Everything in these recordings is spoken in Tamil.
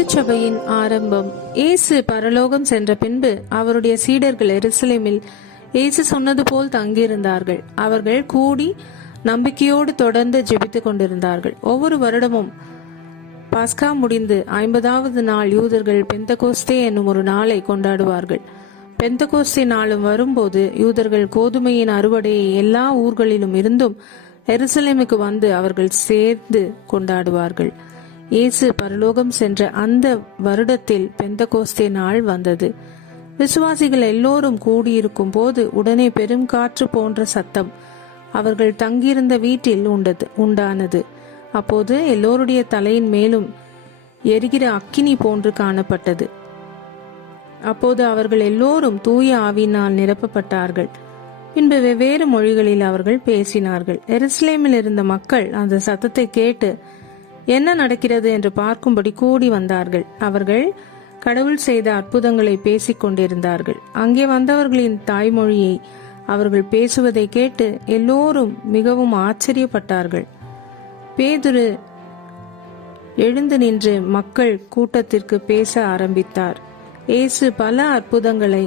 திருச்சபையின் ஆரம்பம். இயேசு பரலோகம் சென்ற பின்பு அவருடைய சீடர்கள் எருசலேமில் இயேசு சொன்னது போல் தங்கியிருந்தார்கள். அவர்கள் கூடி நம்பிக்கையோடு தொடர்ந்து ஜெபித்துக் கொண்டிருந்தார்கள். ஒவ்வொரு வருடமும் பாஸ்கா முடிந்து 50வது நாள் யூதர்கள் பெந்தகோஸ்தே என்னும் ஒரு நாளை கொண்டாடுவார்கள். பெந்தகோஸ்தே நாளும் வரும்போது யூதர்கள் கோதுமையின் அறுவடையை எல்லா ஊர்களிலும் இருந்தும் எருசலேமுக்கு வந்து அவர்கள் சேர்ந்து கொண்டாடுவார்கள். இயேசு பரலோகம் சென்ற அந்த வருடத்தில் பெந்தகோஸ்தே நாள் வந்தது. விசுவாசிகள் எல்லோரும் கூடியிருக்கும் போது உடனே பெரும் காற்று போன்ற சத்தம் அவர்கள் தங்கியிருந்த வீட்டில் உண்டானது. அப்போது எல்லோருடைய தலையின் மேலும் எரிகிற அக்கினி போன்று காணப்பட்டது. அப்போது அவர்கள் எல்லோரும் தூய ஆவியினால் நிரப்பப்பட்டார்கள். பின்பு வெவ்வேறு மொழிகளில் அவர்கள் பேசினார்கள். எருசலேமில் இருந்த மக்கள் அந்த சத்தத்தை கேட்டு என்ன நடக்கிறது என்று பார்க்கும்படி கூடி வந்தார்கள். அவர்கள் கடவுள் செய்த அற்புதங்களை பேசிக் கொண்டிருந்தார்கள். அங்கே வந்தவர்களின் தாய்மொழியை அவர்கள் பேசுவதை கேட்டு எல்லோரும் மிகவும் ஆச்சரியப்பட்டார்கள். பேதுரு எழுந்து நின்று மக்கள் கூட்டத்திற்கு பேச ஆரம்பித்தார். இயேசு பல அற்புதங்களை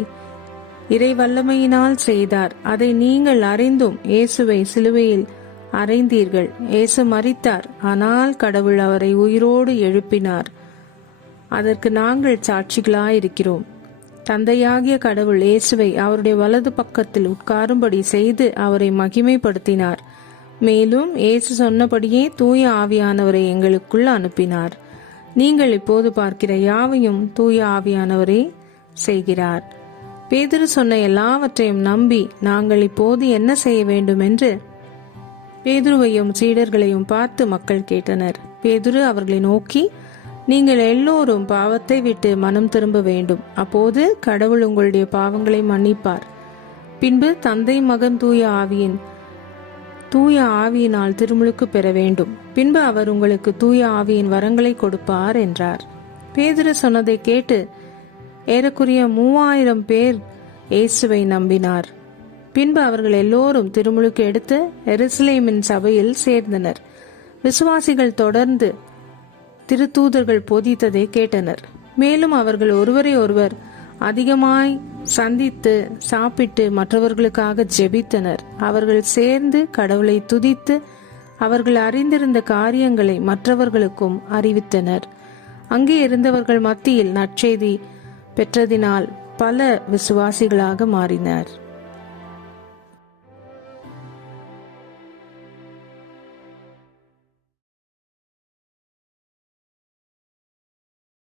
இறை வல்லமையினால் செய்தார். அதை நீங்கள் அறிந்தும் இயேசுவை சிலுவையில் அறைந்தீர்கள். இயேசு மரித்தார், ஆனால் கடவுள் அவரை உயிரோடு எழுப்பினார். அதற்கு நாங்கள் சாட்சிகளாயிருக்கிறோம். தந்தையாகிய கடவுள் இயேசுவை அவருடைய வலது பக்கத்தில் உட்காரும்படி செய்து அவரை மகிமைப்படுத்தினார். மேலும் இயேசு சொன்னபடியே தூய ஆவியானவரை எங்களுக்குள் அனுப்பினார். நீங்கள் இப்போது பார்க்கிற யாவையும் தூய ஆவியானவரே செய்கிறார். பேதுரு சொன்ன எல்லாவற்றையும் நம்பி நாங்கள் இப்போது என்ன செய்ய வேண்டும் என்று பேதுருவையும் சீடர்களையும் பார்த்து மக்கள் கேட்டனர். பேதுரு அவர்களை நோக்கி, நீங்கள் எல்லோரும் பாவத்தை விட்டு மனம் திரும்ப வேண்டும். அப்போது கடவுள் உங்களுடைய பாவங்களை மன்னிப்பார். பின்பு தந்தை மகன் தூய ஆவியினால் திருமுழுக்கு பெற வேண்டும். பின்பு அவர் உங்களுக்கு தூய ஆவியின் வரங்களை கொடுப்பார் என்றார். பேதுரு சொன்னதை கேட்டு ஏறக்குறைய 3000 பேர் இயேசுவை நம்பினார். பின்பு அவர்கள் எல்லோரும் திருமுழுக்கு எடுத்து எருசலேமின் சபையில் சேர்ந்தனர். விசுவாசிகள் தொடர்ந்து திருத்தூதர்கள் போதித்ததை கேட்டனர். மேலும் அவர்கள் ஒருவரை ஒருவர் அதிகமாய் சந்தித்து சாப்பிட்டு மற்றவர்களுக்காக ஜெபித்தனர். அவர்கள் சேர்ந்து கடவுளை துதித்து அவர்கள் அறிந்திருந்த காரியங்களை மற்றவர்களுக்கும் அறிவித்தனர். அங்கே இருந்தவர்கள் மத்தியில் நற்செய்தி பெற்றதினால் பல விசுவாசிகளாக மாறினர்.